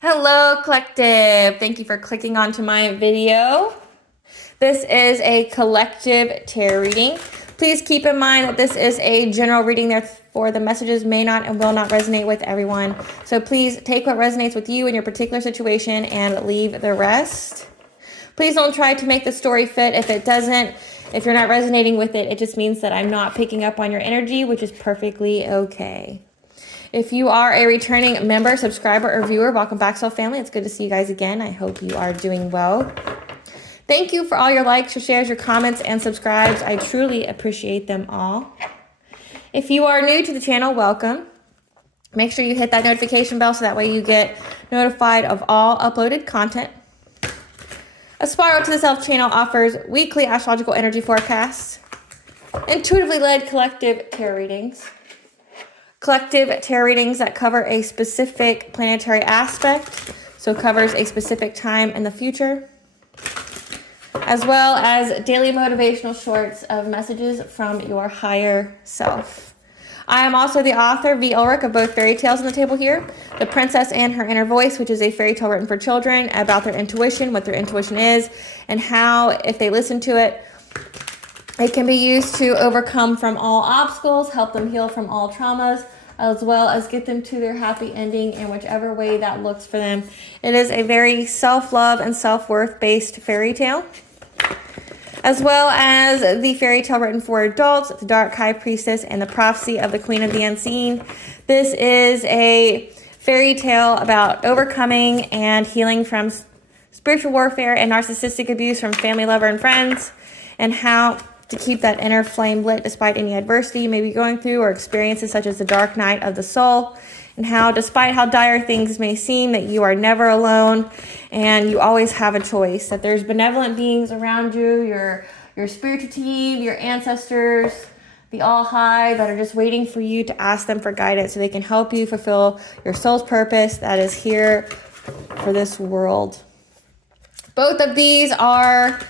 Hello, collective. Thank you for clicking onto my video. This is a collective tarot reading. Please keep in mind that this is a general reading, therefore the messages may not and will not resonate with everyone. So please take what resonates with you in your particular situation and leave the rest. Please don't try to make the story fit. If it doesn't, if you're not resonating with it, it just means that I'm not picking up on your energy, which is perfectly okay. If you are a returning member, subscriber, or viewer, welcome back, Soul Family. It's good to see you guys again. I hope you are doing well. Thank you for all your likes, your shares, your comments, and subscribes. I truly appreciate them all. If you are new to the channel, welcome. Make sure you hit that notification bell so that way you get notified of all uploaded content. A Spiral to the Self channel offers weekly astrological energy forecasts, intuitively led collective tarot readings, collective tarot readings that cover a specific planetary aspect, so covers a specific time in the future, as well as daily motivational shorts of messages from your higher self. I am also the author, V. Ulrich, of both fairy tales on the table here, The Princess and Her Inner Voice, which is a fairy tale written for children about their intuition, what their intuition is, and how, if they listen to it, it can be used to overcome from all obstacles, help them heal from all traumas, as well as get them to their happy ending in whichever way that looks for them. It is a very self-love and self-worth based fairy tale, as well as the fairy tale written for adults, The Dark High Priestess and the Prophecy of the Queen of the Unseen. This is a fairy tale about overcoming and healing from spiritual warfare and narcissistic abuse from family, lover, and friends, and how to keep that inner flame lit despite any adversity you may be going through or experiences such as the dark night of the soul, and how despite how dire things may seem, that you are never alone and you always have a choice, that there's benevolent beings around you, your spiritual team, your ancestors, the all high, that are just waiting for you to ask them for guidance so they can help you fulfill your soul's purpose that is here for this world. Both of these are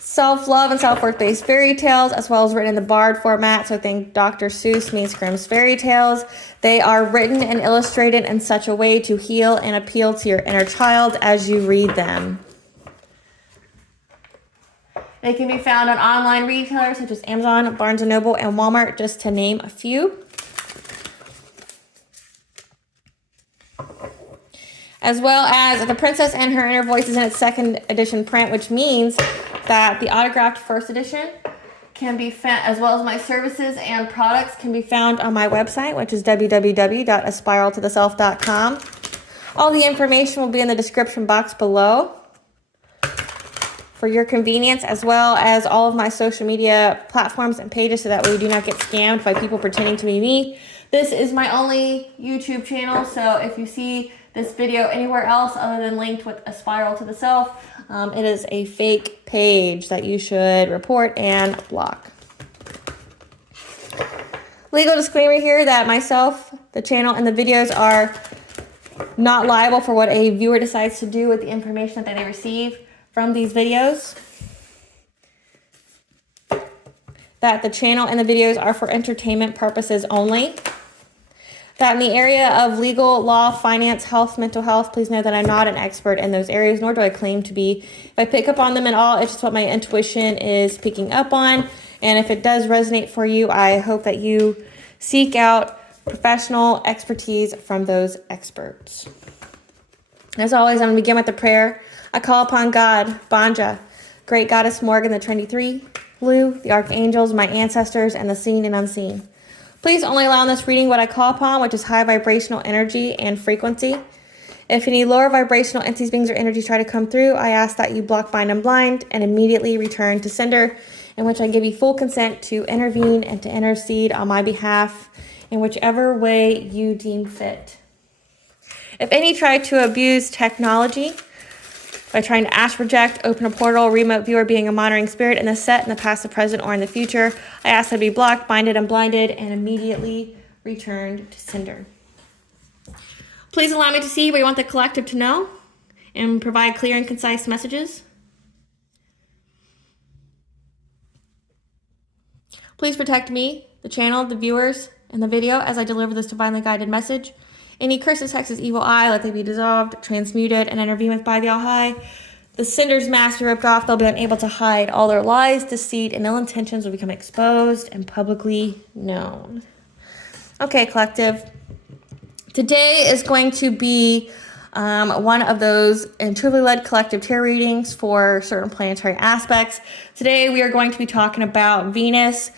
self-love and self-worth-based fairy tales, as well as written in the Bard format. So think Dr. Seuss meets Grimm's fairy tales. They are written and illustrated in such a way to heal and appeal to your inner child as you read them. They can be found on online retailers such as Amazon, Barnes & Noble, and Walmart, just to name a few. As well as The Princess and Her Inner Voice is in its second edition print, which means that the autographed first edition can be found, as well as my services and products, can be found on my website, which is www.aspiraltotheself.com. All the information will be in the description box below for your convenience, as well as all of my social media platforms and pages, so that way you do not get scammed by people pretending to be me. This is my only YouTube channel, so if you see this video anywhere else other than linked with A Spiral to the Self, it is a fake page that you should report and block. Legal disclaimer here that myself, the channel, and the videos are not liable for what a viewer decides to do with the information that they receive from these videos. That the channel and the videos are for entertainment purposes only. That in the area of legal, law, finance, health, mental health, please know that I'm not an expert in those areas, nor do I claim to be. If I pick up on them at all, it's just what my intuition is picking up on. And if it does resonate for you, I hope that you seek out professional expertise from those experts. As always, I'm going to begin with a prayer. I call upon God, Banja, Great Goddess Morgan, the Trinity Three, Blue, the Archangels, my ancestors, and the seen and unseen. Please only allow in this reading what I call upon, which is high vibrational energy and frequency. If any lower vibrational entities, beings, or energies try to come through, I ask that you block, bind, and blind, and immediately return to sender, in which I give you full consent to intervene and to intercede on my behalf in whichever way you deem fit. If any try to abuse technology by trying to astral project, open a portal, remote viewer, being a monitoring spirit in the set, in the past, the present, or in the future, I ask that be blocked, binded, and blinded, and immediately returned to sender. Please allow me to see what you want the collective to know and provide clear and concise messages. Please protect me, the channel, the viewers, and the video as I deliver this divinely guided message. Any curses, hexes, evil eye, let they be dissolved, transmuted, and intervened with by the All High. The sender's mask be ripped off. They'll be unable to hide. All their lies, deceit, and ill intentions will become exposed and publicly known. Okay, collective. Today is going to be one of those intuitively led collective tarot readings for certain planetary aspects. Today we are going to be talking about Venus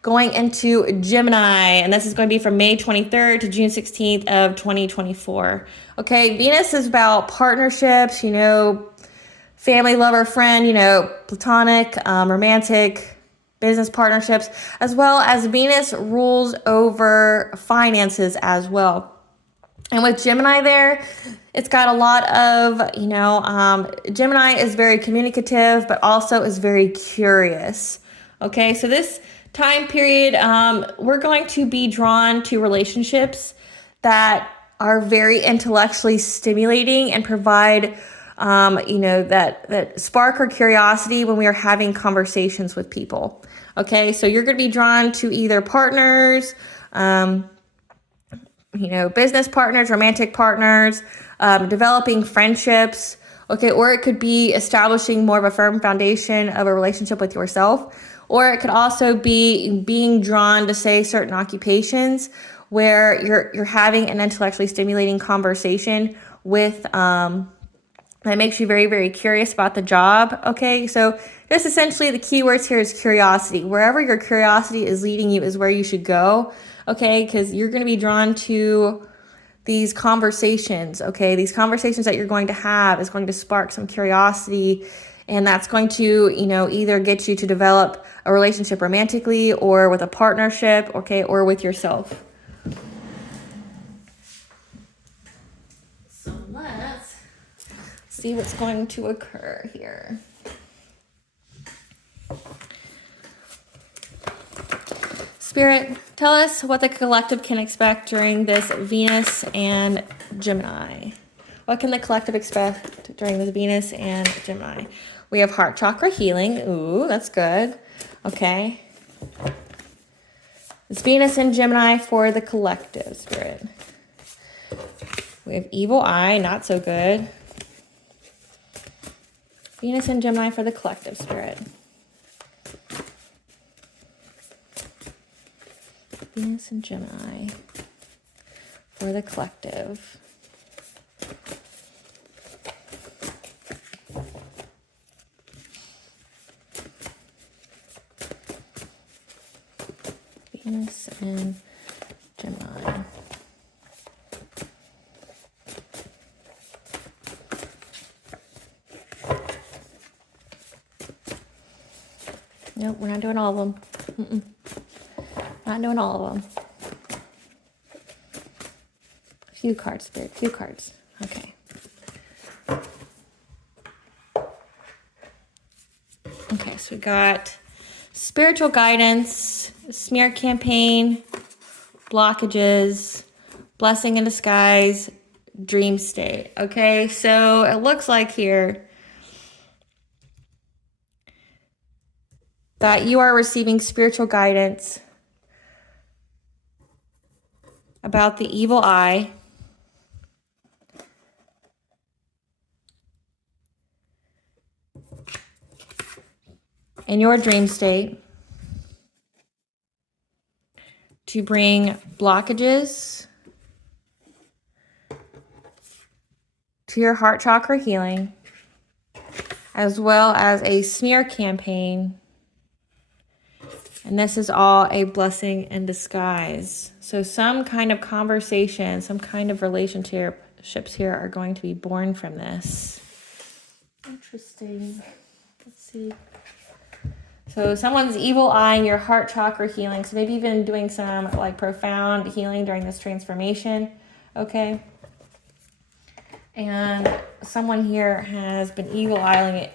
going into Gemini, and this is going to be from May 23rd to June 16th of 2024. Okay, Venus is about partnerships, family, lover, friend, platonic, romantic, business partnerships, as well as Venus rules over finances as well. And with Gemini there, it's got a lot of, Gemini is very communicative, but also is very curious. Okay, so this time period, we're going to be drawn to relationships that are very intellectually stimulating and provide, that spark our curiosity when we are having conversations with people. Okay, so you're going to be drawn to either partners, business partners, romantic partners, developing friendships, okay, or it could be establishing more of a firm foundation of a relationship with yourself, or it could also be being drawn to, say, certain occupations where you're having an intellectually stimulating conversation with that makes you very, very curious about the job, okay? So just essentially the keywords here is curiosity. Wherever your curiosity is leading you is where you should go, okay? Because you're going to be drawn to these conversations, okay? These conversations that you're going to have is going to spark some curiosity, and that's going to, either get you to develop a relationship romantically or with a partnership, okay, or with yourself. So let's see what's going to occur here. Spirit, tell us what the collective can expect during this Venus and Gemini. What can the collective expect during this Venus and Gemini? We have heart chakra healing. Ooh, that's good. Okay. It's Venus and Gemini for the collective, Spirit. We have evil eye, not so good. Venus and Gemini for the collective, Spirit. Venus and Gemini for the collective. Venus and Gemini. Nope, we're not doing all of them. Not doing all of them. A few cards, Spirit. Few cards. Okay. Okay, so we got spiritual guidance, smear campaign, blockages, blessing in disguise, dream state. Okay, so it looks like here that you are receiving spiritual guidance about the evil eye, in your dream state, to bring blockages to your heart chakra healing, as well as a smear campaign. And this is all a blessing in disguise. So some kind of conversation, some kind of relationships here are going to be born from this. Interesting. Let's see. So someone's evil eye in your heart chakra healing. So maybe even doing some profound healing during this transformation. Okay. And someone here has been evil eyeing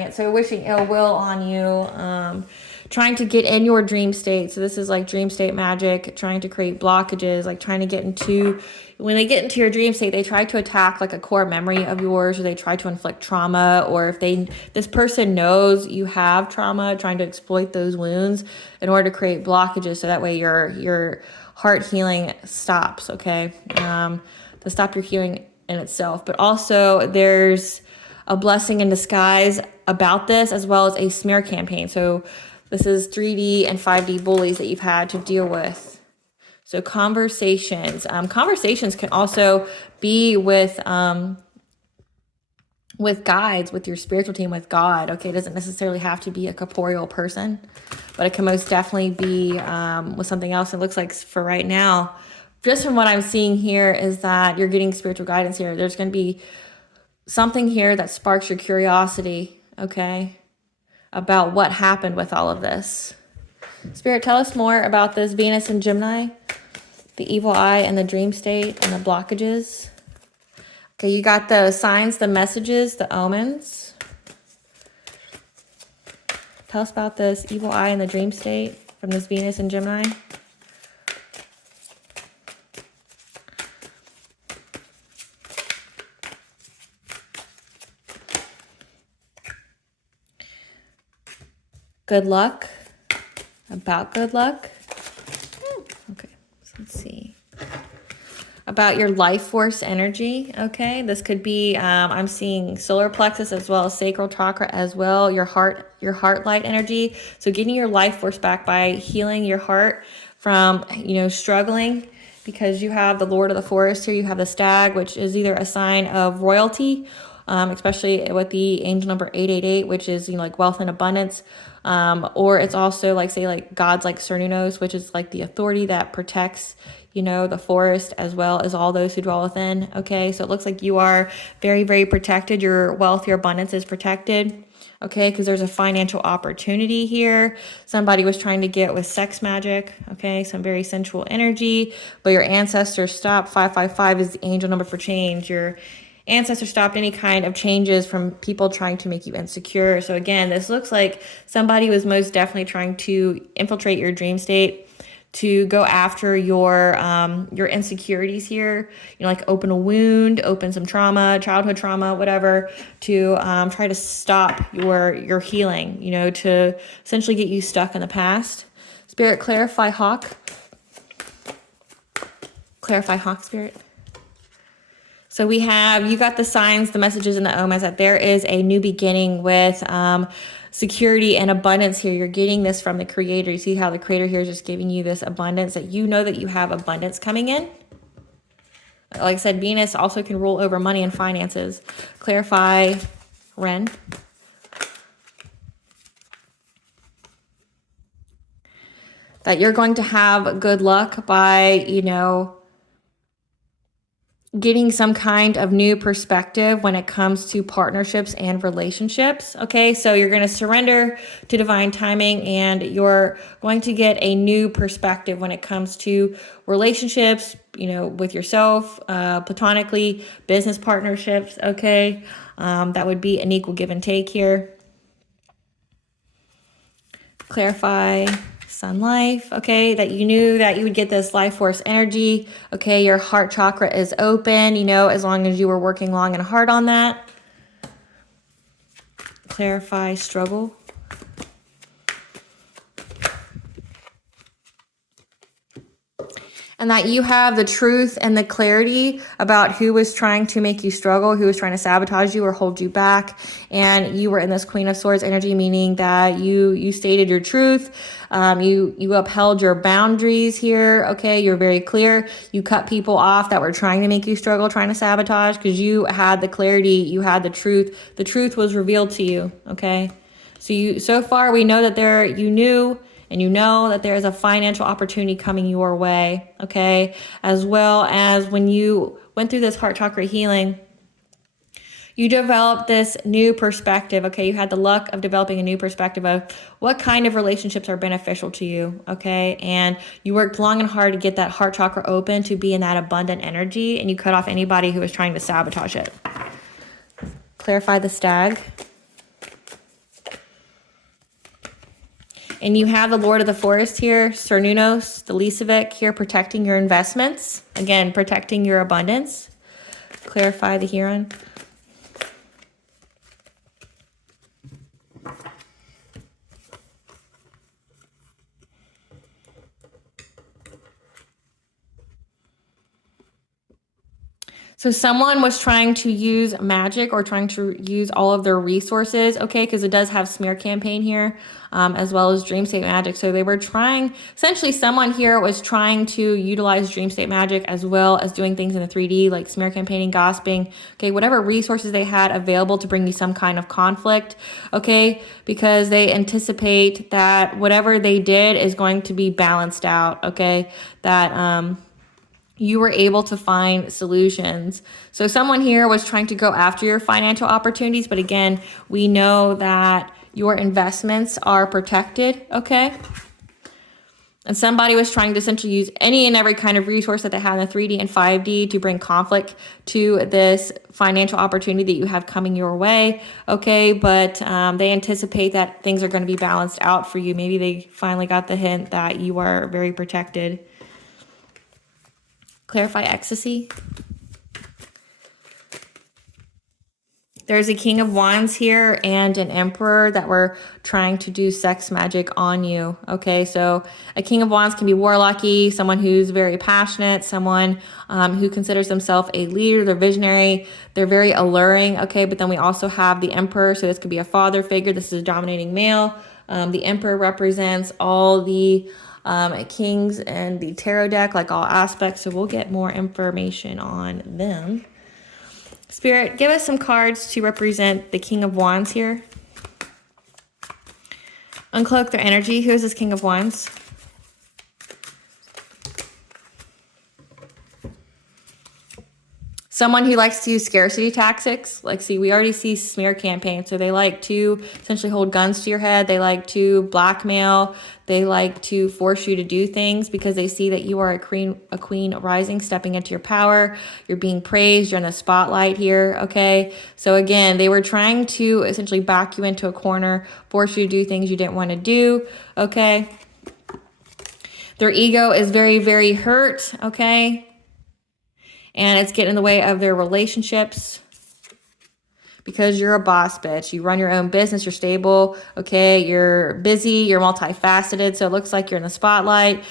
it. So wishing ill will on you. Trying to get in your dream state. So this is like dream state magic, trying to create blockages, trying to get into, when they get into your dream state, they try to attack a core memory of yours, or they try to inflict trauma, or if this person knows you have trauma, trying to exploit those wounds in order to create blockages. So that way your heart healing stops, okay? To stop your healing in itself. But also there's a blessing in disguise about this, as well as a smear campaign. So this is 3D and 5D bullies that you've had to deal with. So conversations. Conversations can also be with guides, with your spiritual team, with God. Okay, it doesn't necessarily have to be a corporeal person, but it can most definitely be with something else. It looks like for right now, just from what I'm seeing here, is that you're getting spiritual guidance here. There's going to be something here that sparks your curiosity, okay, about what happened with all of this. Spirit, tell us more about this Venus and Gemini, the evil eye and the dream state and the blockages. Okay, you got the signs, the messages, the omens. Tell us about this evil eye and the dream state from this Venus and Gemini. Good luck. About good luck. Okay, so let's see. About your life force energy, okay? This could be, I'm seeing solar plexus as well as sacral chakra as well, your heart light energy. So getting your life force back by healing your heart from, struggling, because you have the Lord of the Forest here. You have the stag, which is either a sign of royalty, especially with the angel number 888, which is, like wealth and abundance. Or it's also like, say, like God's like Cernunnos, which is like the authority that protects, the forest, as well as all those who dwell within. Okay, so it looks like you are very, very protected. Your wealth, your abundance is protected. Okay, because there's a financial opportunity here. Somebody was trying to get with sex magic. Okay, some very sensual energy, but your ancestors stopped. 555 is the angel number for change. Your ancestors stopped any kind of changes from people trying to make you insecure. So again, this looks like somebody was most definitely trying to infiltrate your dream state, to go after your insecurities here, like open a wound, open some trauma, childhood trauma, whatever, to try to stop your healing, to essentially get you stuck in the past. Spirit, clarify hawk. Clarify hawk, Spirit. So you got the signs, the messages, and the omens that there is a new beginning with security and abundance here. You're getting this from the Creator. You see how the Creator here is just giving you this abundance, that you know that you have abundance coming in. Like I said, Venus also can rule over money and finances. Clarify Ren. That you're going to have good luck by, getting some kind of new perspective when it comes to partnerships and relationships. Okay, so you're going to surrender to divine timing, and you're going to get a new perspective when it comes to relationships, with yourself, platonically, business partnerships. Okay, that would be an equal give and take here. Clarify Sun Life, okay, that you knew that you would get this life force energy. Okay, your heart chakra is open, as long as you were working long and hard on that. Clarify Struggle. And that you have the truth and the clarity about who was trying to make you struggle, who was trying to sabotage you or hold you back. And you were in this Queen of Swords energy, meaning that you stated your truth. You upheld your boundaries here. Okay, you're very clear. You cut people off that were trying to make you struggle, trying to sabotage, because you had the clarity, you had the truth. The truth was revealed to you. Okay, so far we know that you knew. And you know that there is a financial opportunity coming your way, okay? As well as when you went through this heart chakra healing, you developed this new perspective, okay? You had the luck of developing a new perspective of what kind of relationships are beneficial to you, okay? And you worked long and hard to get that heart chakra open, to be in that abundant energy, and you cut off anybody who was trying to sabotage it. Clarify the stag. And you have the Lord of the Forest here, Cernunnos, the Lisevic here, protecting your investments. Again, protecting your abundance. Clarify the Heron. So someone was trying to use magic or trying to use all of their resources, okay, because it does have smear campaign here, as well as dream state magic. So they were trying, essentially someone here was trying to utilize dream state magic as well as doing things in the 3D, like smear campaigning, gossiping, okay, whatever resources they had available to bring you some kind of conflict, okay, because they anticipate that whatever they did is going to be balanced out, okay, that, you were able to find solutions. So someone here was trying to go after your financial opportunities, but again, we know that your investments are protected, okay? And somebody was trying to essentially use any and every kind of resource that they had in the 3D and 5D to bring conflict to this financial opportunity that you have coming your way, okay? But they anticipate that things are going to be balanced out for you. Maybe they finally got the hint that you are very protected. Clarify ecstasy. There's a King of Wands here and an Emperor that were trying to do sex magic on you. Okay, so a King of Wands can be warlocky, someone who's very passionate, someone who considers themselves a leader, they're visionary, they're very alluring. Okay, but then we also have the Emperor, so this could be a father figure. This is a dominating male. The Emperor represents all the kings and the tarot deck, like all aspects, so we'll get more information on them. Spirit, give us some cards to represent the King of Wands here. Uncloak their energy. Who is this King of Wands? Someone who likes to use scarcity tactics. Like, see, we already see smear campaign. So they like to essentially hold guns to your head. They like to blackmail. They like to force you to do things because they see that you are a queen rising, stepping into your power. You're being praised. You're in the spotlight here, okay? So again, they were trying to essentially back you into a corner, force you to do things you didn't want to do, okay? Their ego is very, very hurt, okay? And it's getting in the way of their relationships because you're a boss bitch. You run your own business. You're stable. Okay. You're busy. You're multifaceted. So it looks like you're in the spotlight.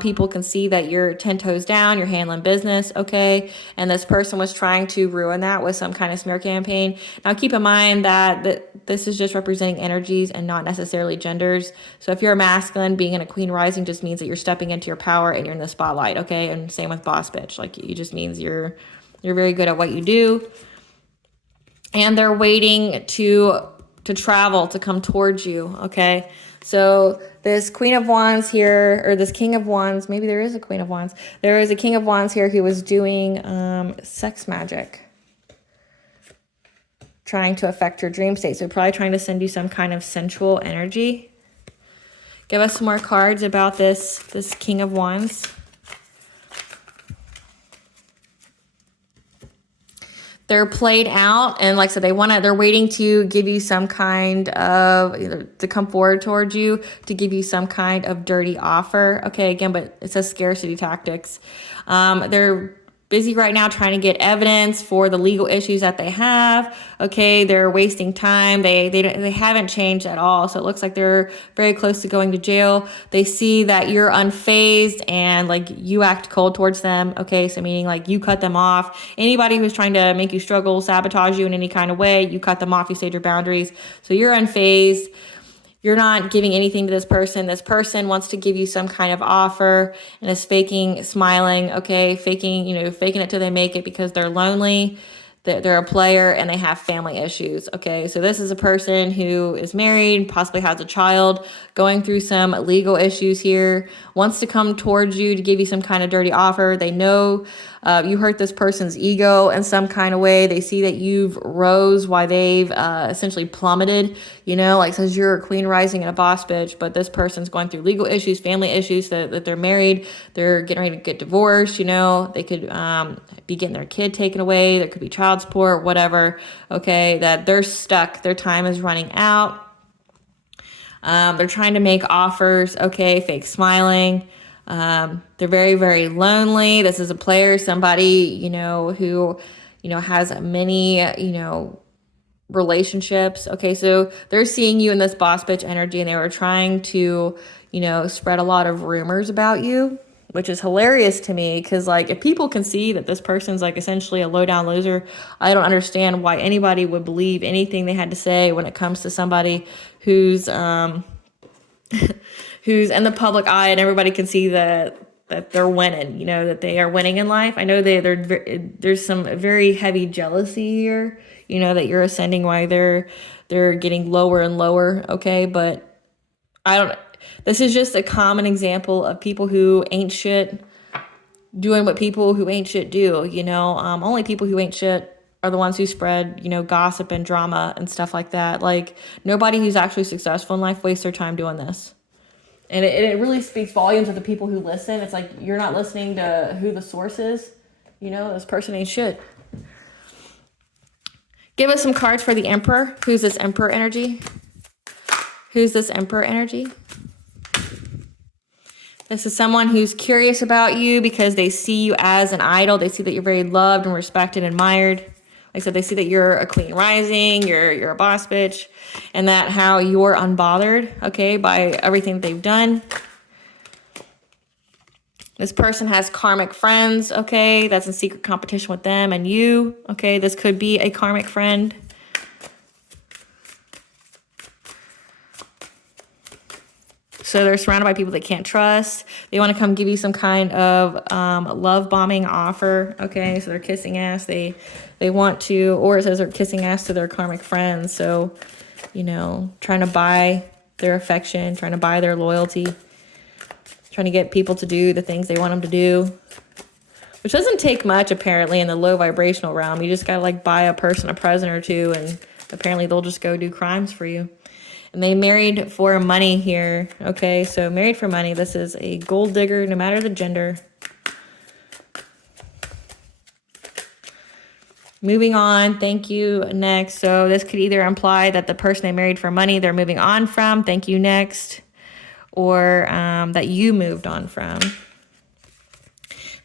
People can see that you're 10 toes down. You're handling business. Okay. And this person was trying to ruin that with some kind of smear campaign. Now keep in mind that this is just representing energies and not necessarily genders. So if you're a masculine, being in a queen rising just means that you're stepping into your power and you're in the spotlight. Okay. And same with boss bitch. Like, it just means you're very good at what you do. And they're waiting to travel, to come towards you, okay? So this Queen of Wands here, or this King of Wands, maybe there is a Queen of Wands. There is a King of Wands here who was doing sex magic, trying to affect your dream state. So probably trying to send you some kind of sensual energy. Give us some more cards about this King of Wands. They're played out, and like I said, they're waiting to give you some kind of, either to come forward towards you, to give you some kind of dirty offer. Okay, again, but it says scarcity tactics. They're busy right now trying to get evidence for the legal issues that they have. Okay, they're wasting time. They haven't changed at all. So it looks like they're very close to going to jail. They see that you're unfazed and like you act cold towards them. Okay, so meaning like you cut them off. Anybody who's trying to make you struggle, sabotage you in any kind of way, you cut them off. You state your boundaries. So you're unfazed. You're not giving anything to this person. This person wants to give you some kind of offer and is faking smiling, okay, faking it till they make it because they're lonely, they're a player, and they have family issues, okay? So this is a person who is married, possibly has a child, going through some legal issues here, wants to come towards you to give you some kind of dirty offer. They know you hurt this person's ego in some kind of way. They see that you've rose while they've essentially plummeted, like says you're a queen rising and a boss bitch, but this person's going through legal issues, family issues, that they're married, they're getting ready to get divorced, they could be getting their kid taken away, there could be child support, whatever, okay, that they're stuck, their time is running out. They're trying to make offers, okay, fake smiling. They're very, very lonely. This is a player, somebody, who, has many, relationships. Okay, so they're seeing you in this boss bitch energy, and they were trying to, spread a lot of rumors about you. which is hilarious to me, because like if people can see that this person's like essentially a low down loser, I don't understand why anybody would believe anything they had to say when it comes to somebody who's who's in the public eye and everybody can see that they're winning, you know, that they are winning in life. I know there's some very heavy jealousy here, you know, that you're ascending while they're getting lower and lower, okay? But this is just a common example of people who ain't shit doing what people who ain't shit do, you know? Only people who ain't shit are the ones who spread, you know, gossip and drama and stuff like that. Like, nobody who's actually successful in life wastes their time doing this. And it really speaks volumes of the people who listen. It's like you're not listening to who the source is. You know, this person ain't shit. Give us some cards for the Emperor. Who's this Emperor energy? Who's this Emperor energy? This is someone who's curious about you because they see you as an idol. They see that you're very loved and respected and admired. Like I said, they see that you're a queen rising, you're a boss bitch, and that how you're unbothered, okay, by everything they've done. This person has karmic friends, okay, that's in secret competition with them and you, okay. This could be a karmic friend. So they're surrounded by people they can't trust. They want to come give you some kind of love bombing offer. Okay, so they're kissing ass. They want to, or it says they're kissing ass to their karmic friends. So, you know, trying to buy their affection, trying to buy their loyalty, trying to get people to do the things they want them to do. Which doesn't take much, apparently, in the low vibrational realm. You just got to, like, buy a person a present or two, and apparently they'll just go do crimes for you. And they married for money here. Okay, so married for money. This is a gold digger, no matter the gender. Moving on. Thank you. Next. So this could either imply that the person they married for money, they're moving on from. Thank you. Next. Or that you moved on from.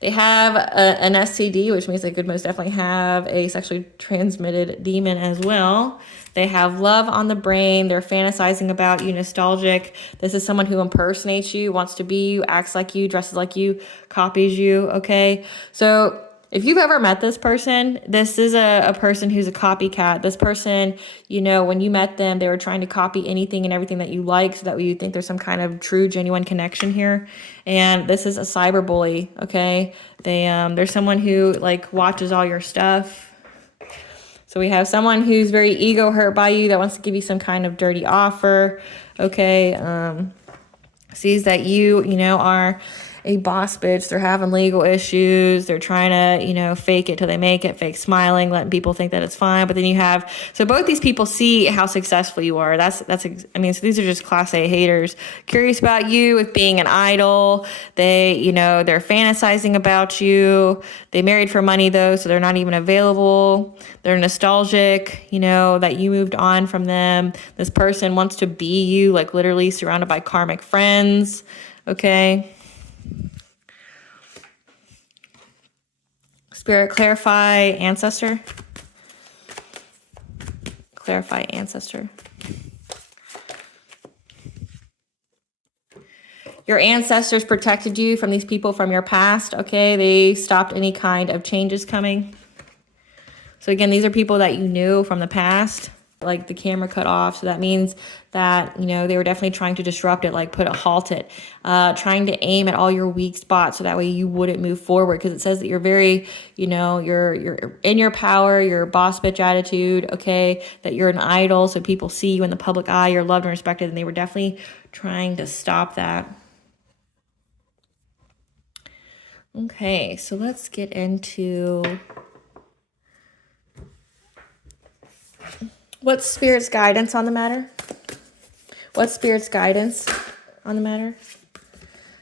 They have an STD, which means they could most definitely have a sexually transmitted demon as well. They have love on the brain. They're fantasizing about you, nostalgic. This is someone who impersonates you, wants to be you, acts like you, dresses like you, copies you, okay? So if you've ever met this person, this is a person who's a copycat. This person, you know, when you met them, they were trying to copy anything and everything that you like so that you think there's some kind of true, genuine connection here. And this is a cyberbully, okay? There's someone who, like, watches all your stuff. So we have someone who's very ego hurt by you that wants to give you some kind of dirty offer, okay? Sees that you know, are a boss bitch. They're having legal issues. They're trying to, you know, fake it till they make it, fake smiling, letting people think that it's fine. But then you have, so both these people see how successful you are. I mean, so these are just class A haters. Curious about you with being an idol. They, you know, they're fantasizing about you. They married for money though, so they're not even available. They're nostalgic, you know, that you moved on from them. This person wants to be you, like literally surrounded by karmic friends, okay? Spirit, clarify ancestor. Clarify ancestor. Your ancestors protected you from these people from your past, okay? They stopped any kind of changes coming. So again, these are people that you knew from the past. Like the camera cut off, so that means that, you know, they were definitely trying to disrupt it, like put a halt it, trying to aim at all your weak spots so that way you wouldn't move forward, because it says that you're very, you know, you're in your power, your boss bitch attitude, okay, that you're an idol, so people see you in the public eye, you're loved and respected, and they were definitely trying to stop that. Okay, so let's get into what's Spirit's guidance on the matter? What's Spirit's guidance on the matter?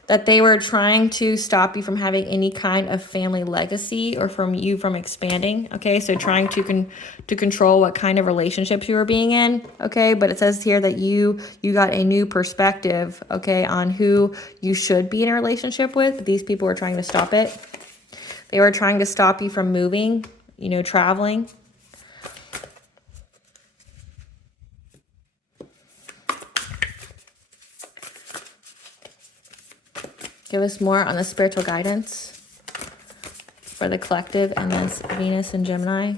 That they were trying to stop you from having any kind of family legacy or from you from expanding, okay? So trying to control what kind of relationships you were being in, okay? But it says here that you got a new perspective, okay, on who you should be in a relationship with. But these people were trying to stop it. They were trying to stop you from moving, you know, traveling. Give us more on the spiritual guidance for the collective and this Venus and Gemini.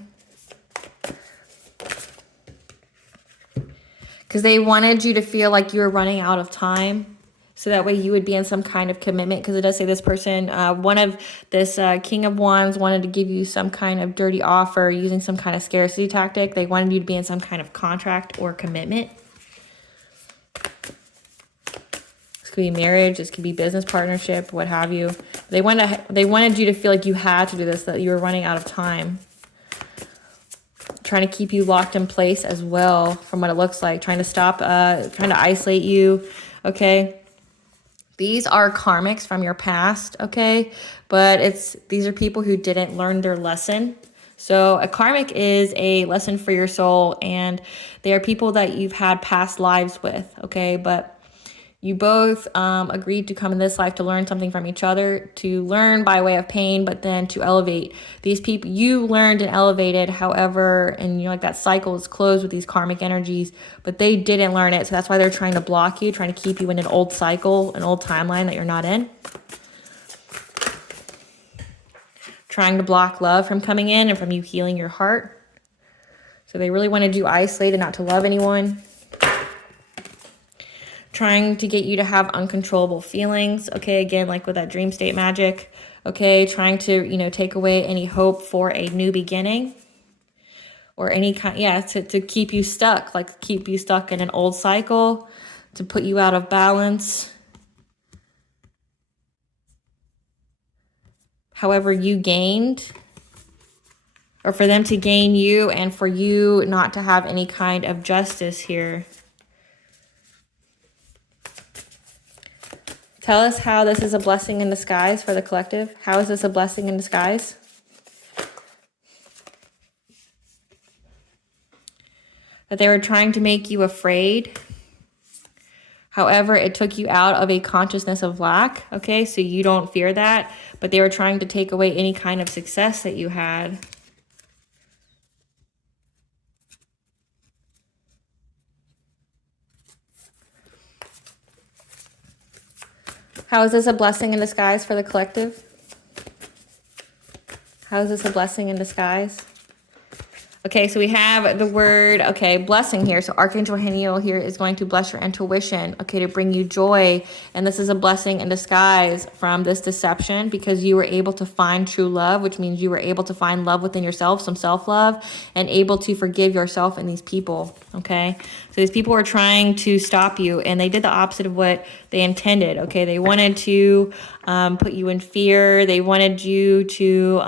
Because they wanted you to feel like you were running out of time. So that way you would be in some kind of commitment. Because it does say this person, one of this King of Wands wanted to give you some kind of dirty offer using some kind of scarcity tactic. They wanted you to be in some kind of contract or commitment. This could be marriage. This could be business partnership, what have you. They wanted you to feel like you had to do this, that you were running out of time. Trying to keep you locked in place as well, from what it looks like. Trying to stop, trying to isolate you, okay? These are karmics from your past, okay? But these are people who didn't learn their lesson. So a karmic is a lesson for your soul, and they are people that you've had past lives with, okay? But you both agreed to come in this life to learn something from each other, to learn by way of pain, but then to elevate. These people, you learned and elevated, however, and you know, like that cycle is closed with these karmic energies, but they didn't learn it. So that's why they're trying to block you, trying to keep you in an old cycle, an old timeline that you're not in. Trying to block love from coming in and from you healing your heart. So they really wanted you isolated, not to love anyone. Trying to get you to have uncontrollable feelings, okay, again, like with that dream state magic, okay, trying to, you know, take away any hope for a new beginning or any kind, yeah, to keep you stuck, like keep you stuck in an old cycle, to put you out of balance. However, you gained, or for them to gain you and for you not to have any kind of justice here. Tell us how this is a blessing in disguise for the collective. How is this a blessing in disguise? That they were trying to make you afraid. However, it took you out of a consciousness of lack. Okay, so you don't fear that. But they were trying to take away any kind of success that you had. How is this a blessing in disguise for the collective? How is this a blessing in disguise? Okay, so we have the word, okay, blessing here. So Archangel Haniel here is going to bless your intuition, okay, to bring you joy. And this is a blessing in disguise from this deception, because you were able to find true love, which means you were able to find love within yourself, some self-love, and able to forgive yourself and these people, okay? So these people were trying to stop you, and they did the opposite of what they intended, okay? They wanted to put you in fear. They wanted you to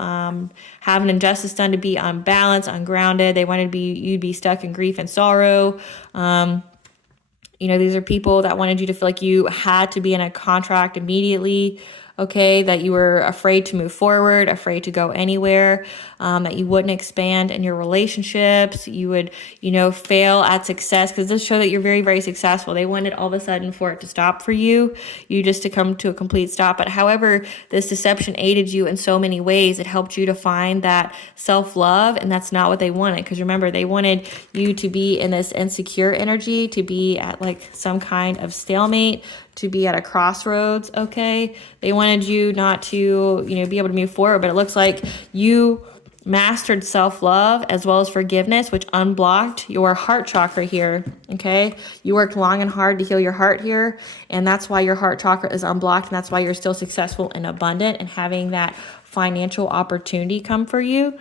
have an injustice done, to be unbalanced, ungrounded. They wanted you'd be stuck in grief and sorrow. You know, these are people that wanted you to feel like you had to be in a contract immediately, okay, that you were afraid to move forward, afraid to go anywhere, that you wouldn't expand in your relationships, you would, you know, fail at success, because this shows that you're very, very successful. They wanted all of a sudden for it to stop for you just to come to a complete stop. But however, this deception aided you in so many ways. It helped you to find that self-love, and that's not what they wanted. Because remember, they wanted you to be in this insecure energy, to be at like some kind of stalemate, to be at a crossroads, okay? They wanted you not to, you know, be able to move forward, but it looks like you mastered self-love as well as forgiveness, which unblocked your heart chakra here, okay? You worked long and hard to heal your heart here, and that's why your heart chakra is unblocked, and that's why you're still successful and abundant and having that financial opportunity come for you,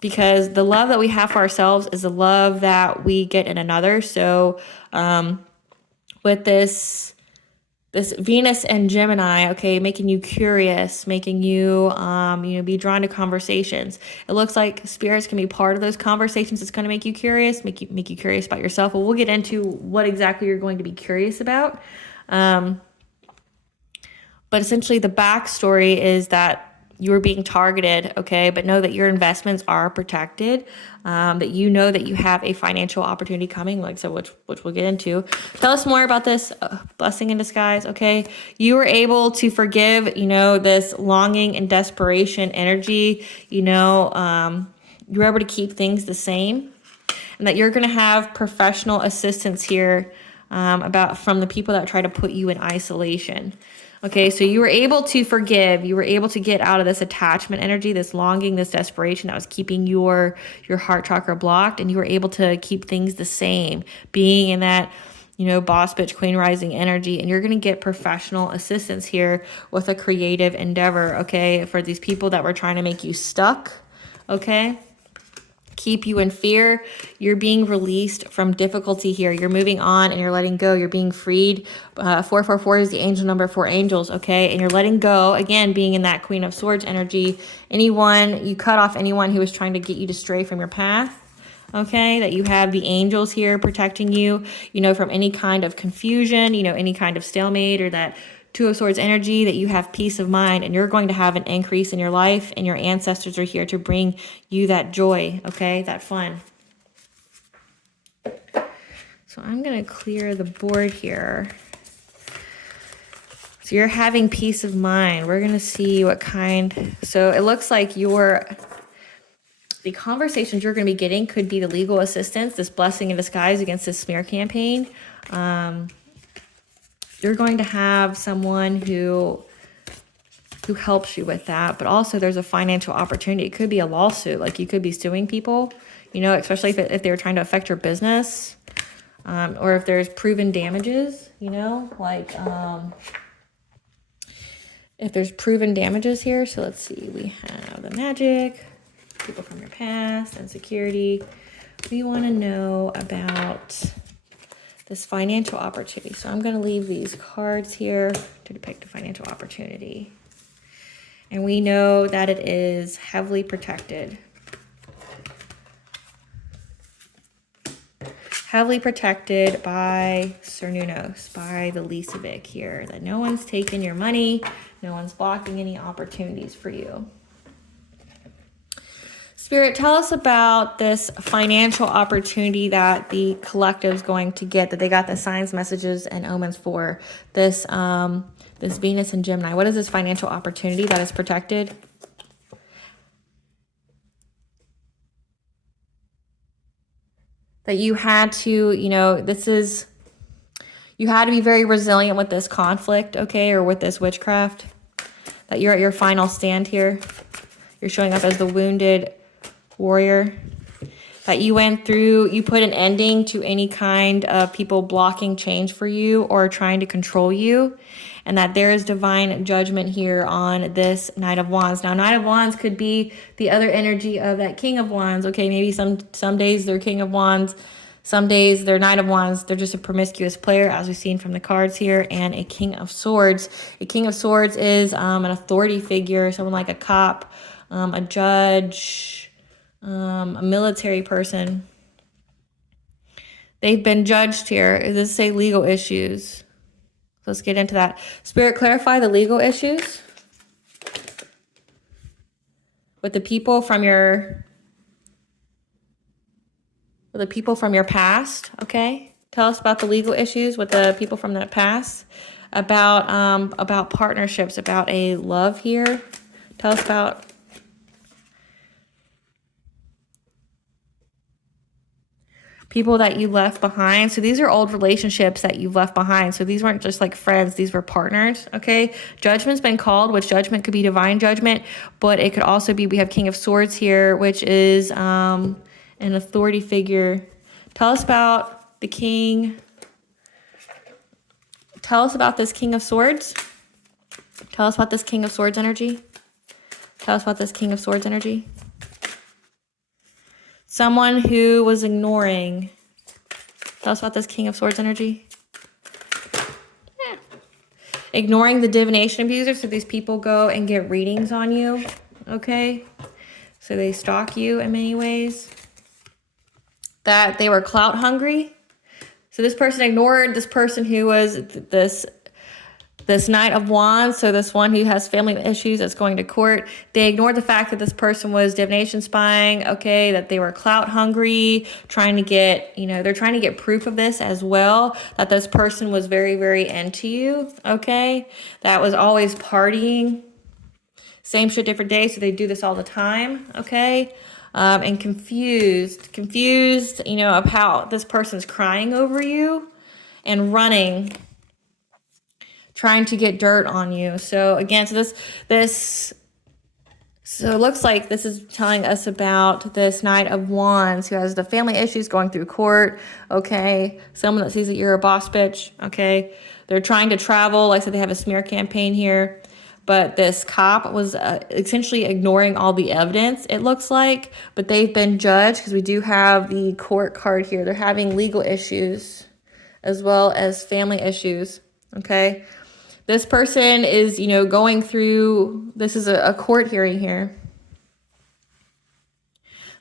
because the love that we have for ourselves is the love that we get in another. So with this Venus and Gemini, okay, making you curious, making you, you know, be drawn to conversations. It looks like spirits can be part of those conversations. It's going to make you curious, make you curious about yourself. Well, we'll get into what exactly you're going to be curious about. But essentially the backstory is that you are being targeted, okay, but know that your investments are protected, that you know that you have a financial opportunity coming, like so, which we'll get into. Tell us more about this blessing in disguise, okay? You were able to forgive, you know, this longing and desperation energy, you know, you were able to keep things the same, and that you're going to have professional assistance here from the people that try to put you in isolation. Okay, so you were able to forgive. You were able to get out of this attachment energy, this longing, this desperation that was keeping your heart chakra blocked, and you were able to keep things the same, being in that, you know, boss bitch queen rising energy. And you're going to get professional assistance here with a creative endeavor, okay, for these people that were trying to make you stuck, okay, keep you in fear. You're being released from difficulty here. You're moving on and you're letting go. You're being freed. 444 is the angel number for angels, okay? And you're letting go, again, being in that Queen of Swords energy. Anyone, you cut off anyone who was trying to get you to stray from your path, okay? That you have the angels here protecting you, you know, from any kind of confusion, you know, any kind of stalemate, or that Two of Swords energy, that you have peace of mind and you're going to have an increase in your life, and your ancestors are here to bring you that joy, okay, that fun. So I'm going to clear the board here. So you're having peace of mind. We're going to see what kind. So it looks like the conversations you're going to be getting could be the legal assistance, this blessing in disguise against this smear campaign. You're going to have someone who helps you with that, but also there's a financial opportunity. It could be a lawsuit, like you could be suing people, you know, especially if they're trying to affect your business, or if there's proven damages, you know, like if there's proven damages here. So let's see, we have the magic, people from your past, insecurity. We want to know about this financial opportunity. So I'm going to leave these cards here to depict a financial opportunity. And we know that it is heavily protected. Heavily protected by Cernunnos, by the Lisavic here. That no one's taking your money, no one's blocking any opportunities for you. Spirit, tell us about this financial opportunity that the collective is going to get, that they got the signs, messages, and omens for. This Venus and Gemini. What is this financial opportunity that is protected? That you had to, you know, you had to be very resilient with this conflict, okay, or with this witchcraft. That you're at your final stand here. You're showing up as the wounded warrior. That you went through, you put an ending to any kind of people blocking change for you or trying to control you. And that there is divine judgment here on this Knight of Wands. Now, Knight of Wands could be the other energy of that King of Wands. Okay, maybe some days they're King of Wands. Some days they're Knight of Wands. They're just a promiscuous player, as we've seen from the cards here. And a King of Swords. A King of Swords is an authority figure, someone like a cop, a judge, a military person. They've been judged here. Does this say legal issues? Let's get into that. Spirit, clarify the legal issues with the people from your past, okay? Tell us about the legal issues with the people from the past, about partnerships, about a love here. Tell us about people that you left behind. So these are old relationships that you've left behind. So these weren't just like friends, these were partners, okay? Judgment's been called, which judgment could be divine judgment, but it could also be, we have King of Swords here, which is an authority figure. Tell us about the king. Tell us about this King of Swords. Tell us about this King of Swords energy. Tell us about this King of Swords energy. Someone who was ignoring. Tell us about this King of Swords energy. Yeah. Ignoring the divination abuser. So these people go and get readings on you. Okay. So they stalk you in many ways. That they were clout hungry. So this person ignored this person who was this Knight of Wands, so this one who has family issues that's going to court. They ignored the fact that this person was divination spying, okay, that they were clout hungry, trying to get, you know, they're trying to get proof of this as well, that this person was very, very into you, okay, that was always partying, same shit, different day, so they do this all the time, okay, and confused, you know, of how this person's crying over you and running trying to get dirt on you. So again, so it looks like this is telling us about this Knight of Wands who has the family issues going through court, okay? Someone that sees that you're a boss bitch, okay? They're trying to travel. Like I said, they have a smear campaign here. But this cop was essentially ignoring all the evidence, it looks like. But they've been judged because we do have the court card here. They're having legal issues as well as family issues, okay? This person is, you know, going through, this is a court hearing here.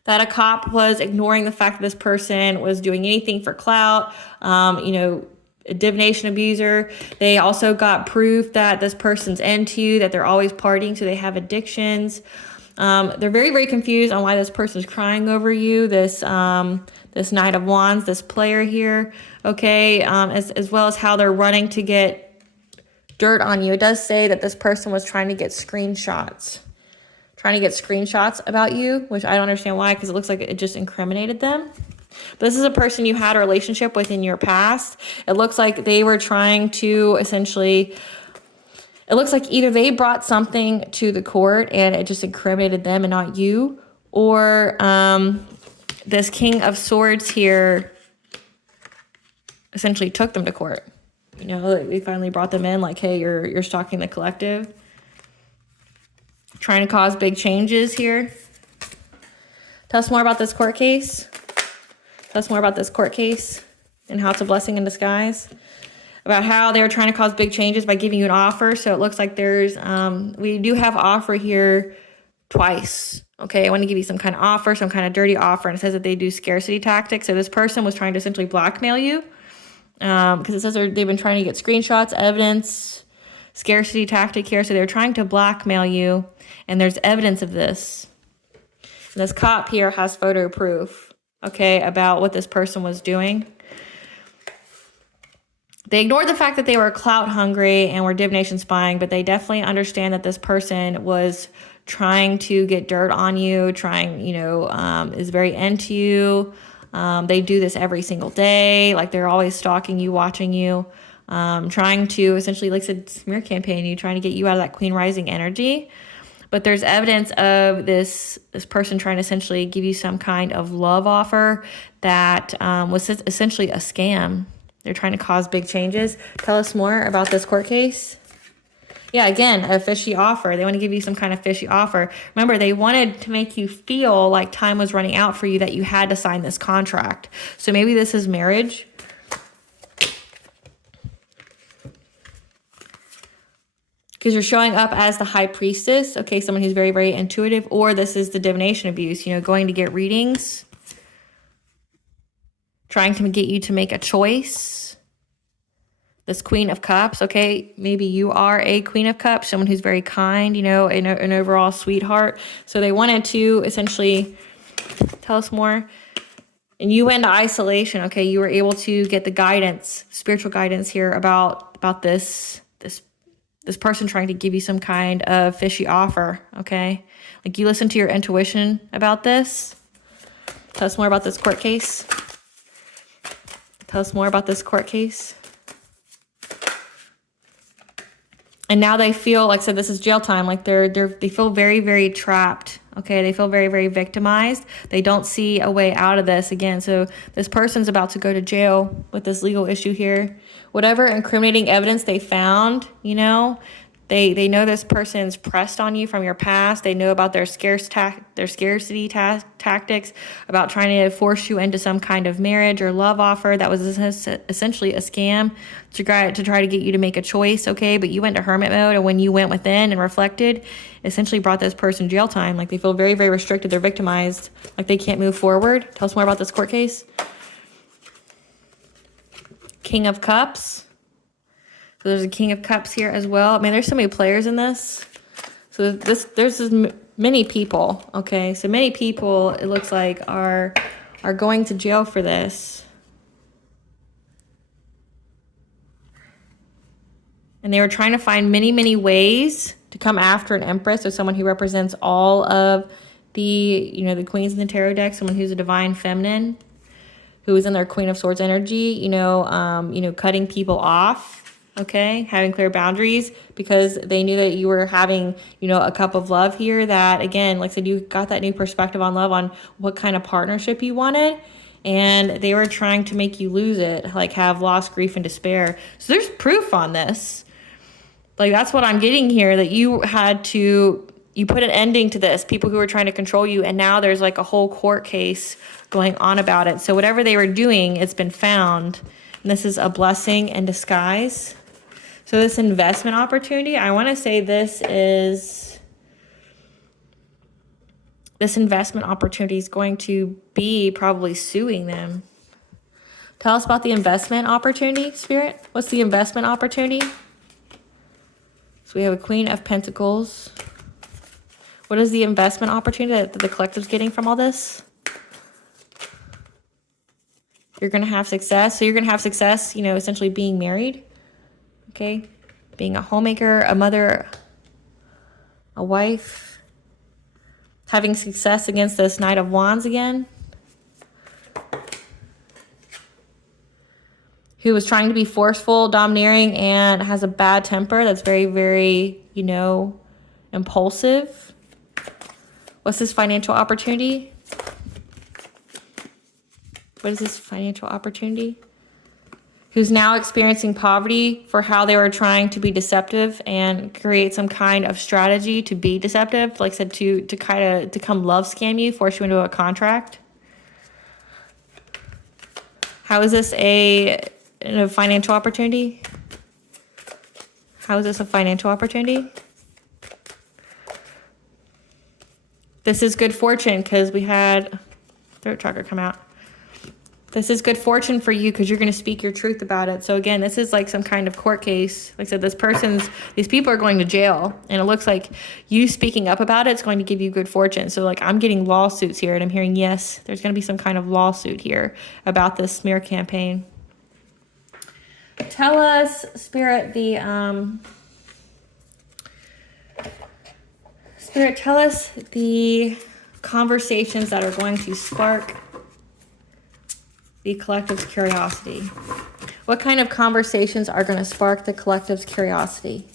That a cop was ignoring the fact that this person was doing anything for clout, you know, a divination abuser. They also got proof that this person's into you, that they're always partying, so they have addictions. They're very, very confused on why this person's crying over you, this Knight of Wands, this player here, okay, as well as how they're running to get dirt on you. It does say that this person was trying to get screenshots about you, which I don't understand why, because it looks like it just incriminated them. But this is a person you had a relationship with in your past. It looks like they were trying to essentially, it looks like either they brought something to the court and it just incriminated them and not you, or this King of Swords here essentially took them to court. You know, like we finally brought them in, like, hey, you're stalking the collective, trying to cause big changes here. Tell us more about this court case. Tell us more about this court case and how it's a blessing in disguise. About how they're trying to cause big changes by giving you an offer. So it looks like there's, we do have offer here twice. Okay, I want to give you some kind of offer, some kind of dirty offer. And it says that they do scarcity tactics. So this person was trying to essentially blackmail you. Because it says they've been trying to get screenshots, evidence, scarcity tactic here. So they're trying to blackmail you, and there's evidence of this. And this cop here has photo proof, okay, about what this person was doing. They ignored the fact that they were clout hungry and were divination spying, but they definitely understand that this person was trying to get dirt on you, trying, you know, is very into you. They do this every single day. Like they're always stalking you, watching you, trying to essentially, like I said, smear campaign you, trying to get you out of that Queen Rising energy. But there's evidence of this person trying to essentially give you some kind of love offer that was essentially a scam. They're trying to cause big changes. Tell us more about this court case. Yeah, again, a fishy offer. They want to give you some kind of fishy offer. Remember, they wanted to make you feel like time was running out for you, that you had to sign this contract. So maybe this is marriage. Because you're showing up as the high priestess, okay, someone who's very, very intuitive, or this is the divination abuse, you know, going to get readings, trying to get you to make a choice. This Queen of Cups, okay, maybe you are a Queen of Cups, someone who's very kind, you know, an overall sweetheart. So they wanted to essentially, tell us more. And you went into isolation, okay? You were able to get the guidance, spiritual guidance here about this person trying to give you some kind of fishy offer, okay? Like you listen to your intuition about this. Tell us more about this court case. Tell us more about this court case. And now they feel, like I said, this is jail time. Like they feel very, very trapped. Okay, they feel very, very victimized. They don't see a way out of this again. So this person's about to go to jail with this legal issue here. Whatever incriminating evidence they found, you know, they know this person's pressed on you from your past. They know about their scarcity tactics, about trying to force you into some kind of marriage or love offer that was essentially a scam to try to get you to make a choice, okay? But you went to hermit mode, and when you went within and reflected, essentially brought this person jail time. Like they feel very, very restricted. They're victimized. Like they can't move forward. Tell us more about this court case. King of Cups. So there's a King of Cups here as well. Man, there's so many players in this. So there's many people, okay? So many people, it looks like, are going to jail for this. And they were trying to find many, many ways to come after an Empress, or someone who represents all of the, you know, the queens in the tarot deck, someone who's a divine feminine, who is in their Queen of Swords energy, you know, cutting people off. okay? Having clear boundaries because they knew that you were having, you know, a cup of love here that, again, like I said, you got that new perspective on love, on what kind of partnership you wanted. And they were trying to make you lose it, like have loss, grief, and despair. So there's proof on this. Like, that's what I'm getting here, that you put an ending to this, people who were trying to control you, and now there's like a whole court case going on about it. So whatever they were doing, it's been found. And this is a blessing in disguise. So this investment opportunity, I want to say this investment opportunity is going to be probably suing them. Tell us about the investment opportunity, Spirit. What's the investment opportunity? So we have a Queen of Pentacles. What is the investment opportunity that the collective's getting from all this? You're going to have success. So you're going to have success, you know, essentially being married. Okay. Being a homemaker, a mother, a wife. Having success against this Knight of Wands again. Who was trying to be forceful, domineering, and has a bad temper that's very, very, you know, impulsive. What's this financial opportunity? What is this financial opportunity? Who's now experiencing poverty for how they were trying to be deceptive and create some kind of strategy to be deceptive. Like I said, to come love scam you, force you into a contract. How is this a financial opportunity? How is this a financial opportunity? This is good fortune because we had throat chakra come out. This is good fortune for you because you're going to speak your truth about it. So again, this is like some kind of court case. Like I said, these people are going to jail, and it looks like you speaking up about it is going to give you good fortune. So like I'm getting lawsuits here, and I'm hearing, yes, there's going to be some kind of lawsuit here about this smear campaign. Tell us, Spirit, Spirit, tell us the conversations that are going to spark the collective's curiosity. What kind of conversations are going to spark the collective's curiosity?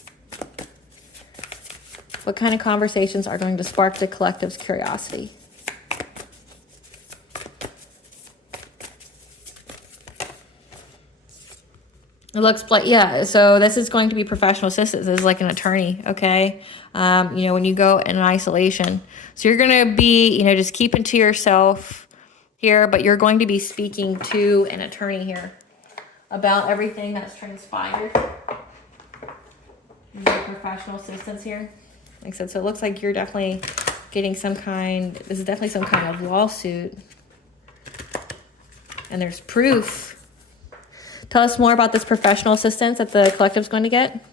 What kind of conversations are going to spark the collective's curiosity? It looks like, yeah, so this is going to be professional assistance. This is like an attorney, okay? You know, when you go in isolation. So you're going to be, you know, just keeping to yourself here, but you're going to be speaking to an attorney here about everything that's transpired. There's professional assistance here. Like I said, so it looks like you're definitely getting this is definitely some kind of lawsuit. And there's proof. Tell us more about this professional assistance that the collective's going to get.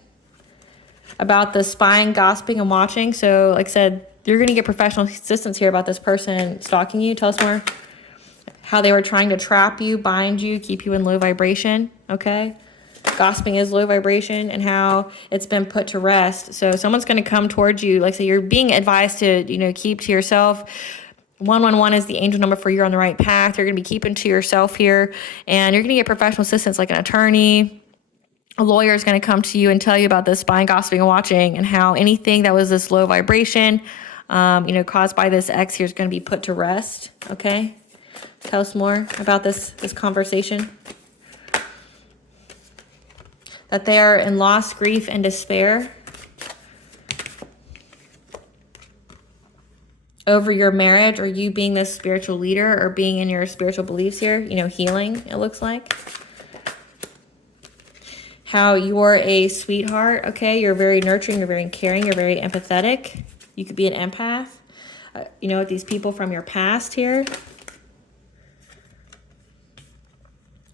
About the spying, gossiping, and watching. So like I said, you're going to get professional assistance here about this person stalking you. Tell us more. How they were trying to trap you, bind you, keep you in low vibration, okay? Gossiping is low vibration, and how it's been put to rest. So someone's going to come towards you. Like I say, you're being advised to, you know, keep to yourself. 111 is the angel number for you're on the right path. You're going to be keeping to yourself here, and you're going to get professional assistance like an attorney. A lawyer is going to come to you and tell you about this spying, gossiping, and watching, and how anything that was this low vibration, you know, caused by this X here is going to be put to rest, okay? Tell us more about this conversation. That they are in loss, grief, and despair over your marriage, or you being this spiritual leader, or being in your spiritual beliefs here, you know, healing, it looks like. How you're a sweetheart, okay? You're very nurturing, you're very caring, you're very empathetic. You could be an empath, you know, with these people from your past here.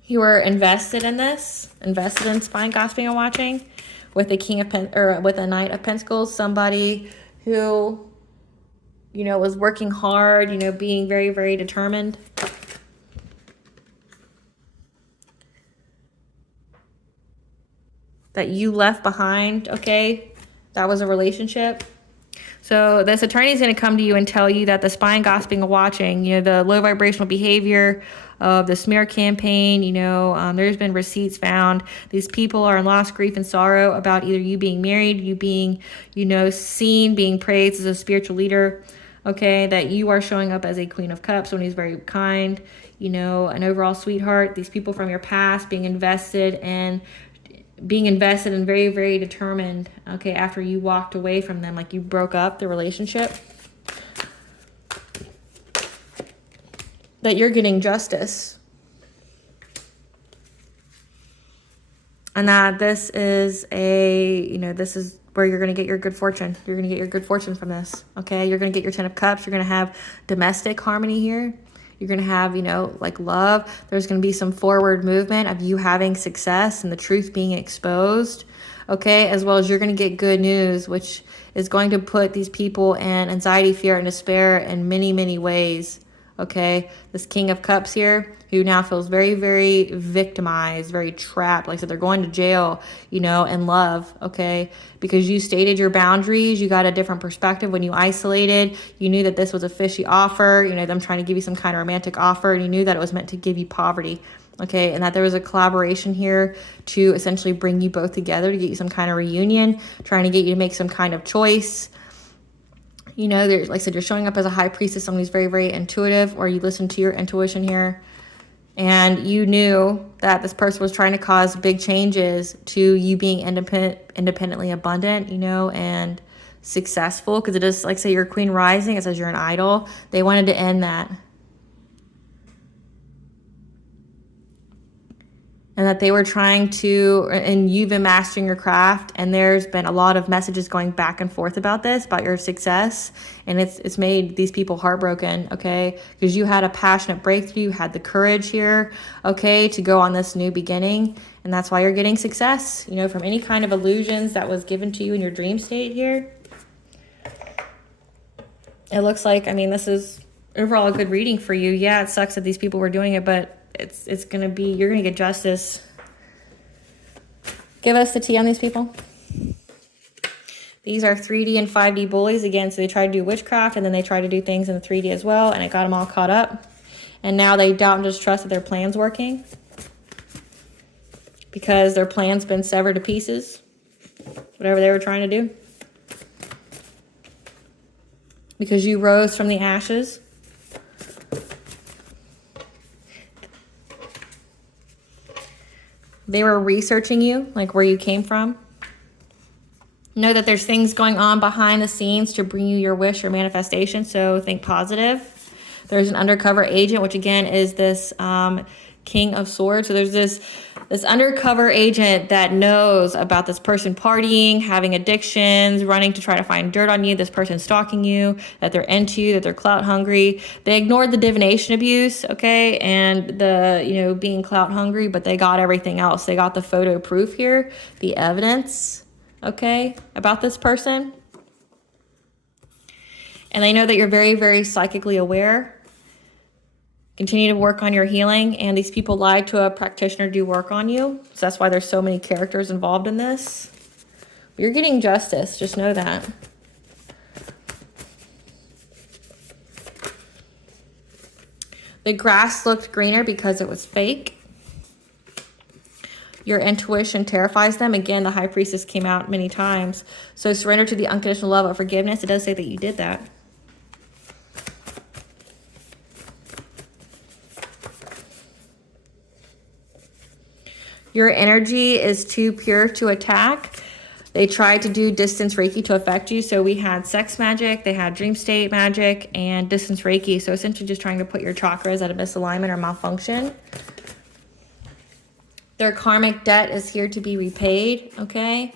You were invested in this, invested in spying, gossiping, and watching, with a with a Knight of Pentacles, somebody who, you know, was working hard, you know, being very, very determined. That you left behind, okay? That was a relationship. So this attorney is going to come to you and tell you that the spying, gossiping, and watching, you know, the low vibrational behavior of the smear campaign, you know, there's been receipts found. These people are in loss, grief, and sorrow about either you being married, you being, you know, seen, being praised as a spiritual leader, okay, that you are showing up as a Queen of Cups, someone who's very kind, you know, an overall sweetheart. These people from your past being invested and very, very determined, okay, after you walked away from them, like you broke up the relationship, that you're getting justice. And that this is this is where you're going to get your good fortune. You're going to get your good fortune from this, okay? You're going to get your 10 of Cups. You're going to have domestic harmony here. You're going to have, you know, like love. There's going to be some forward movement of you having success and the truth being exposed, okay? As well as you're going to get good news, which is going to put these people in anxiety, fear, and despair in many, many ways, okay? This King of Cups here, who now feels very, very victimized, very trapped. Like I said, they're going to jail, you know, in love, okay? Because you stated your boundaries, you got a different perspective. When you isolated, you knew that this was a fishy offer, you know, them trying to give you some kind of romantic offer, and you knew that it was meant to give you poverty, okay? And that there was a collaboration here to essentially bring you both together, to get you some kind of reunion, trying to get you to make some kind of choice. You know, there's, like I said, you're showing up as a high priestess, someone who's very, very intuitive, or you listen to your intuition here. And you knew that this person was trying to cause big changes to you being independently abundant, you know, and successful. Because it is, like, say, you're Queen Rising. It says you're an idol. They wanted to end that. And that they were trying to, and you've been mastering your craft, and there's been a lot of messages going back and forth about this, about your success, and it's made these people heartbroken, okay? Because you had a passionate breakthrough, you had the courage here, okay, to go on this new beginning, and that's why you're getting success, you know, from any kind of illusions that was given to you in your dream state here. It looks like, I mean, this is overall a good reading for you. Yeah, it sucks that these people were doing it, but it's gonna be, you're gonna get justice. Give us the tea on these people. These are 3D and 5D bullies again. So they try to do witchcraft, and then they try to do things in the 3D as well, and it got them all caught up. And now they doubt and distrust that their plan's working, because their plan's been severed to pieces, whatever they were trying to do. Because you rose from the ashes. They were researching you, like where you came from. Know that there's things going on behind the scenes to bring you your wish or manifestation, so think positive. There's an undercover agent, which again is this King of Swords. So there's this undercover agent that knows about this person partying, having addictions, running to try to find dirt on you, this person stalking you, that they're into you, that they're clout hungry. They ignored the divination abuse, okay, and the, you know, being clout hungry, but they got everything else. They got the photo proof here, the evidence, okay, about this person. And they know that you're very, very psychically aware. Continue to work on your healing, and these people lied to a practitioner to do work on you. So that's why there's so many characters involved in this. You're getting justice, just know that. The grass looked greener because it was fake. Your intuition terrifies them. Again, the High Priestess came out many times. So surrender to the unconditional love of forgiveness. It does say that you did that. Your energy is too pure to attack. They tried to do distance Reiki to affect you. So we had sex magic, they had dream state magic, and distance Reiki. So essentially just trying to put your chakras at a misalignment or malfunction. Their karmic debt is here to be repaid, okay?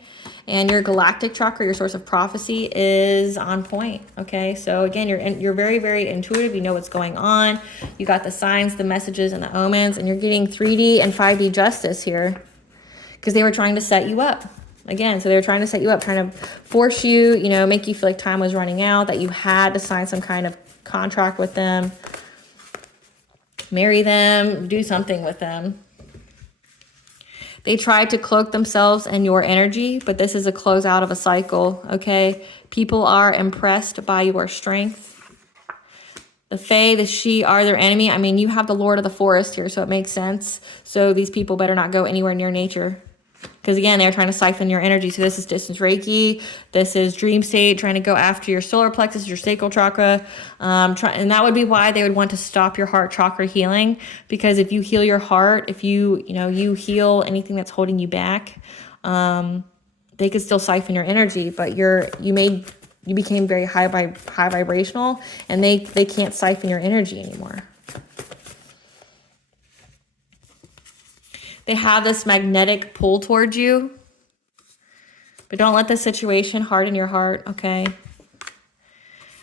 And your galactic chakra, your source of prophecy, is on point, okay? So again, you're very, very intuitive. You know what's going on. You got the signs, the messages, and the omens, and you're getting 3D and 5D justice here because they were trying to set you up. Again, so they were trying to set you up, trying to force you, you know, make you feel like time was running out, that you had to sign some kind of contract with them, marry them, do something with them. They tried to cloak themselves in your energy, but this is a closeout of a cycle, okay? People are impressed by your strength. The Fae, the She are their enemy. I mean, you have the Lord of the Forest here, so it makes sense. So these people better not go anywhere near nature. Because again, they're trying to siphon your energy. So this is distance Reiki. This is dream state, trying to go after your solar plexus, your sacral chakra. And that would be why they would want to stop your heart chakra healing. Because if you heal your heart, if you heal anything that's holding you back, they could still siphon your energy. But you became very high vibrational, and they can't siphon your energy anymore. They have this magnetic pull towards you, but don't let this situation harden your heart, okay?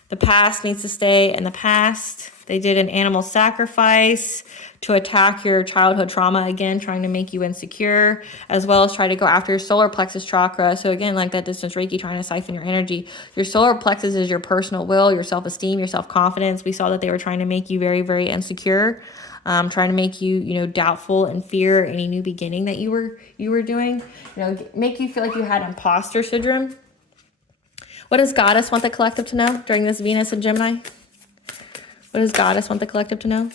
The past needs to stay in the past. They did an animal sacrifice to attack your childhood trauma, again, trying to make you insecure, as well as try to go after your solar plexus chakra. So again, like that distance Reiki, trying to siphon your energy. Your solar plexus is your personal will, your self-esteem, your self-confidence. We saw that they were trying to make you very, very insecure. Trying to make you, doubtful and fear any new beginning that you were doing. Make you feel like you had imposter syndrome. What does Goddess want the collective to know during this Venus and Gemini? What does Goddess want the collective to know?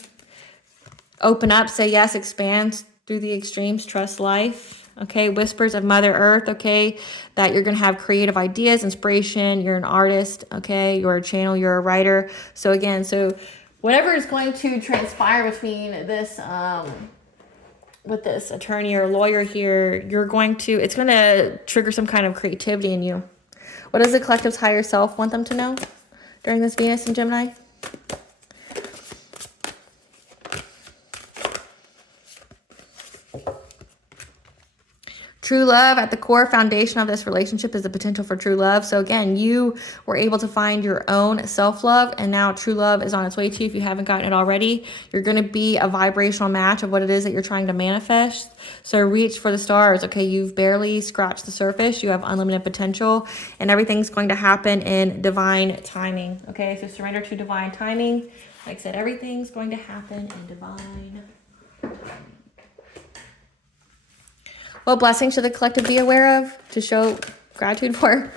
Open up, say yes, expand through the extremes, trust life. Okay, whispers of Mother Earth, okay, that you're going to have creative ideas, inspiration, you're an artist, okay, you're a channel, you're a writer. So again, whatever is going to transpire between this, with this attorney or lawyer here, it's going to trigger some kind of creativity in you. What does the collective's higher self want them to know during this Venus and Gemini? True love, at the core foundation of this relationship is the potential for true love. So again, you were able to find your own self-love, and now true love is on its way to you if you haven't gotten it already. You're going to be a vibrational match of what it is that you're trying to manifest. So reach for the stars, okay? You've barely scratched the surface. You have unlimited potential, and everything's going to happen in divine timing, okay? So surrender to divine timing. Like I said, everything's going to happen in divine. What blessing should the collective be aware of to show gratitude for?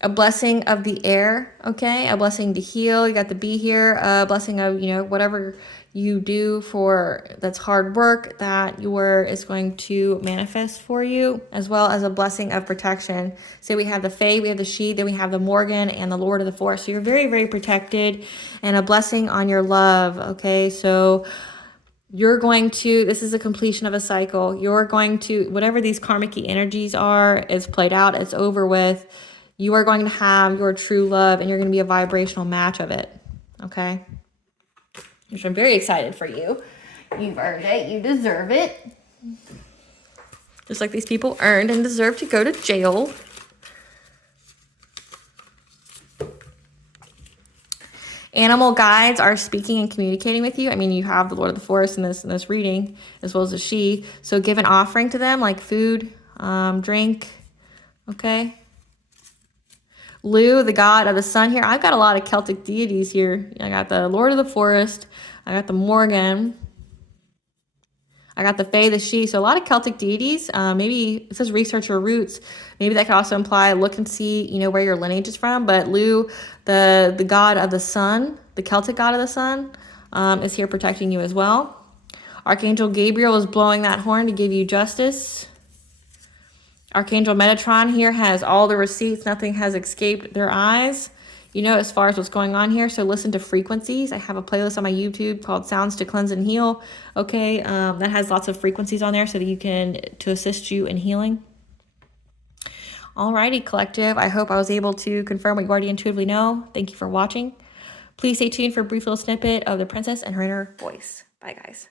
A blessing of the air, okay? A blessing to heal. You got the bee here. A blessing of, whatever you do that's hard work that is going to manifest for you, as well as a blessing of protection. So we have the Fae, we have the She, then we have the Morgan and the Lord of the Forest. So you're very, very protected, and a blessing on your love, okay? So this is a completion of a cycle. You're going to, whatever these karmic energies are, is played out, it's over with. You are going to have your true love, and you're going to be a vibrational match of it, okay? Which I'm very excited for you. You've earned it. You deserve it. Just like these people earned and deserve to go to jail. Animal guides are speaking and communicating with you. I mean, you have the Lord of the Forest in this reading, as well as the She. So give an offering to them, like food, drink, okay? Lu, the god of the sun here. I've got a lot of Celtic deities here. I got the Lord of the Forest. I got the Morgan. I got the Fae, the She. So a lot of Celtic deities. Maybe it says research your roots. Maybe that could also imply look and see, where your lineage is from. But Lu, the god of the sun, the Celtic god of the sun, is here protecting you as well. Archangel Gabriel is blowing that horn to give you justice. Archangel Metatron here has all the receipts. Nothing has escaped their eyes, as far as what's going on here. So listen to frequencies. I have a playlist on my YouTube called Sounds to Cleanse and Heal. Okay, that has lots of frequencies on there so that to assist you in healing. Alrighty, collective. I hope I was able to confirm what you already intuitively know. Thank you for watching. Please stay tuned for a brief little snippet of the princess and her inner voice. Bye, guys.